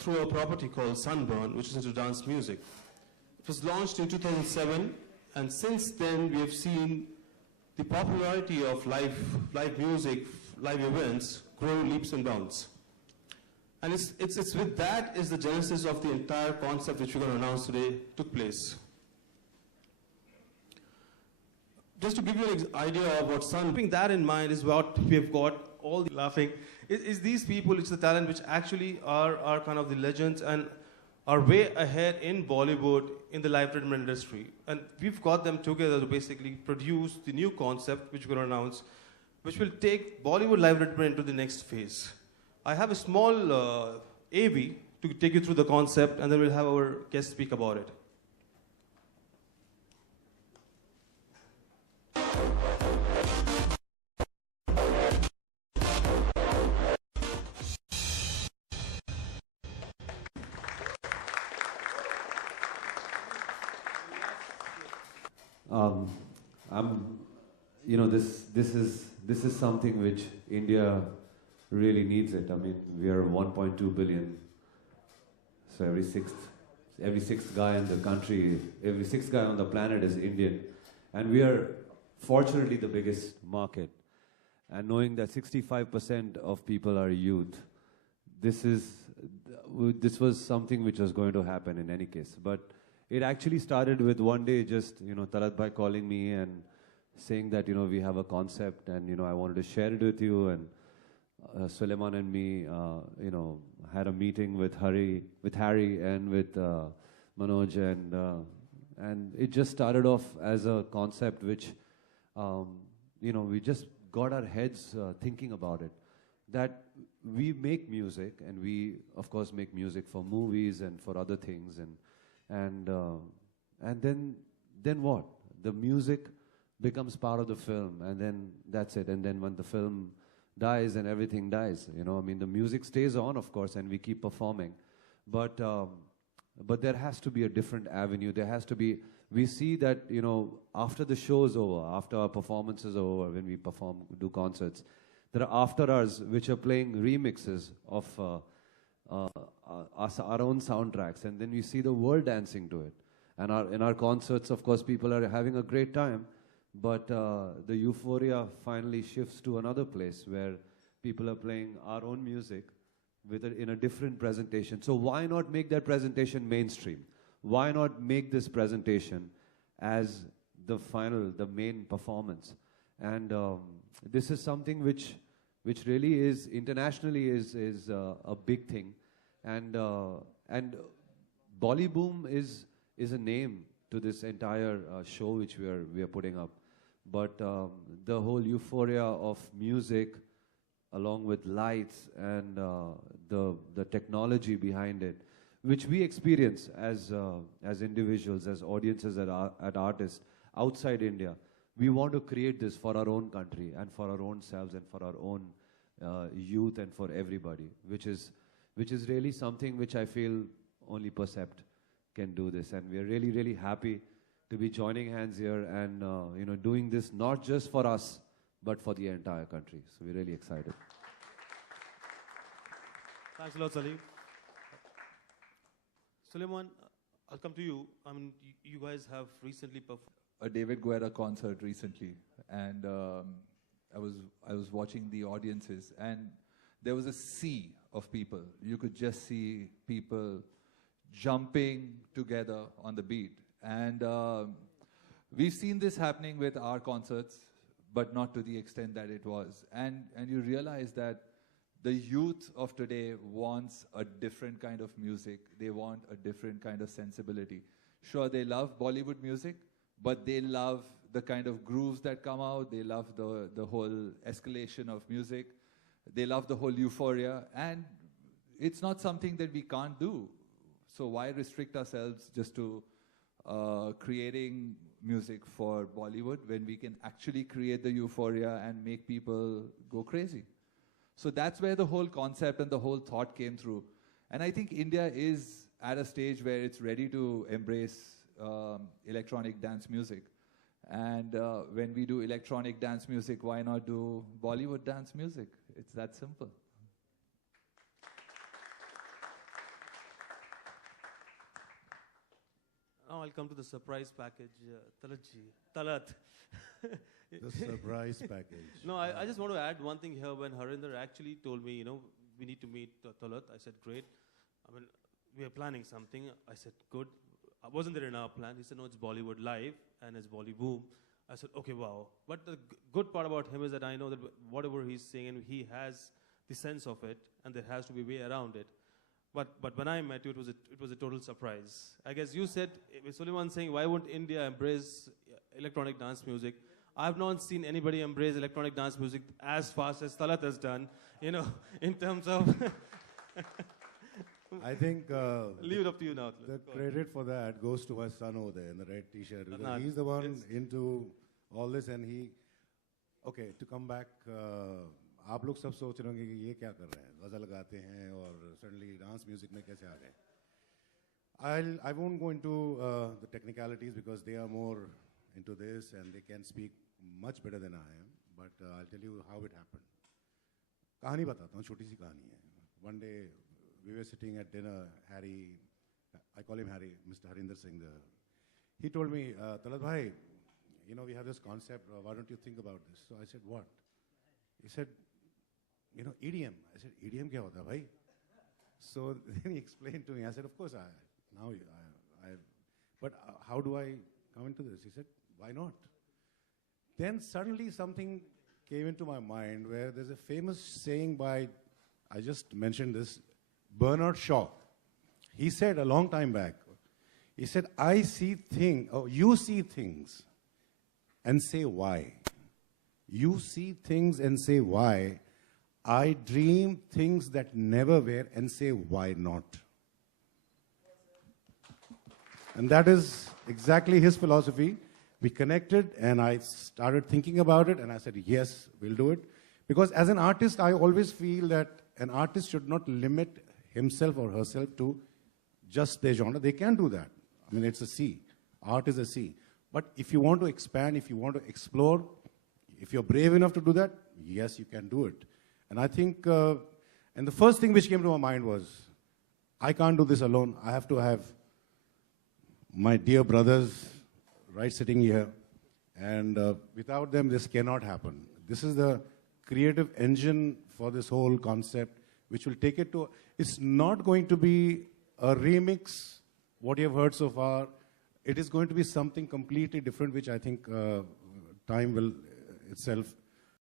through a property called Sunburn, which is into dance music. It was launched in 2007, and since then we have seen the popularity of live music, live events grow leaps and bounds. And it's with that is the genesis of the entire concept which we're going to announce today took place. Just to give you an idea of what keeping that in mind is what we have got all the laughing. Is these people, it's the talent which actually are kind of the legends and are way ahead in Bollywood in the live entertainment industry. And we've got them together to basically produce the new concept which we're going to announce, which will take Bollywood live entertainment into the next phase. I have a small AV to take you through the concept, and then we'll have our guest speak about it. This is something which India really needs it. I mean, we are 1.2 billion, so every sixth guy in the country, every sixth guy on the planet is Indian, and we are fortunately the biggest market. And knowing that 65% of people are youth, this was something which was going to happen in any case. But it actually started with one day, just Talat bhai calling me and saying that we have a concept and I wanted to share it with you. And Suleiman and me had a meeting with Harry and with Manoj, and it just started off as a concept which we just got our heads thinking about it, that we make music, and we of course make music for movies and for other things, and then what? The music becomes part of the film, and then that's it. And then when the film dies, and everything dies, I mean, the music stays on, of course, and we keep performing, but there has to be a different avenue. There has to be. We see that after the show is over, after our performance is over, when we do concerts, there are after hours which are playing remixes of our own soundtracks, and then we see the world dancing to it. And in our concerts, of course, people are having a great time, but the euphoria finally shifts to another place where people are playing our own music in a different presentation. So why not make that presentation mainstream? Why not make this presentation as the main performance? And this is something which really is internationally is a big thing. And Bollyboom is a name to this entire show which we are putting up. But the whole euphoria of music, along with lights and the technology behind it, which we experience as individuals, as audiences, as artists outside India, we want to create this for our own country and for our own selves and for our own youth and for everybody, which is really something which I feel only Percept can do this. And we are really, really happy to be joining hands here and doing this not just for us, but for the entire country. So we're really excited. Thanks a lot, Salim. Suleiman, I'll come to you. I mean, you guys have recently performed a David Guetta concert recently, and I was watching the audiences, and there was a sea of people. You could just see people jumping together on the beat. And we've seen this happening with our concerts, but not to the extent that it was. And you realize that the youth of today wants a different kind of music. They want a different kind of sensibility. Sure, they love Bollywood music, but they love the kind of grooves that come out. They love the whole escalation of music. They love the whole euphoria. And it's not something that we can't do. So why restrict ourselves just to creating music for Bollywood when we can actually create the euphoria and make people go crazy? So that's where the whole concept and the whole thought came through. And I think India is at a stage where it's ready to embrace electronic dance music. And when we do electronic dance music, why not do Bollywood dance music? It's that simple. Now I'll come to the surprise package. Talat. The surprise package. No, I just want to add one thing here. When Harinder actually told me, we need to meet Talat, I said, great. I mean, we are planning something. I said, good. Wasn't there in our plan? He said, no, it's Bollywood Live and it's Bollyboom. I said, okay, wow. But the good part about him is that I know that whatever he's saying, he has the sense of it, and there has to be a way around it. But when I met you, it was a total surprise. I guess you said, with Suleiman saying, why won't India embrace electronic dance music? I've not seen anybody embrace electronic dance music as fast as Talat has done, in terms of... I think leave it up to you now. the credit for that goes to my son over there in the red t-shirt. Because he's the one into all this, and okay, to come back, आप लोग सब सोच रहे होंगे कि ये क्या कर रहे हैं, गज़ल गाते हैं और suddenly dance music में कैसे आ गए? I won't go into the technicalities because they are more into this and they can speak much better than I am. But I'll tell you how it happened. कहानी बताता हूँ, छोटी सी कहानी है. One day we were sitting at dinner. Harry, I call him Harry, Mr. Harinder Singh. He told me, Talat bhai, we have this concept. Why don't you think about this? So I said, what? He said, EDM. I said, EDM kya hota bhai? So then he explained to me. I said, of course, but how do I come into this? He said, why not? Then suddenly something came into my mind where there's a famous saying by, I just mentioned this, Bernard Shaw. He said a long time back, he said, you see things and say why. You see things and say why. I dream things that never were and say why not. And that is exactly his philosophy. We connected and I started thinking about it and I said, yes, we'll do it. Because as an artist, I always feel that an artist should not limit himself or herself to just their genre. They can do that. I mean, it's a sea. Art is a sea. But if you want to expand, if you want to explore, if you're brave enough to do that, yes, you can do it. And I think, and the first thing which came to my mind was, I can't do this alone. I have to have my dear brothers right sitting here. And without them, this cannot happen. This is the creative engine for this whole concept, which will take it to, it's not going to be a remix, what you have heard so far. It is going to be something completely different, which I think time will itself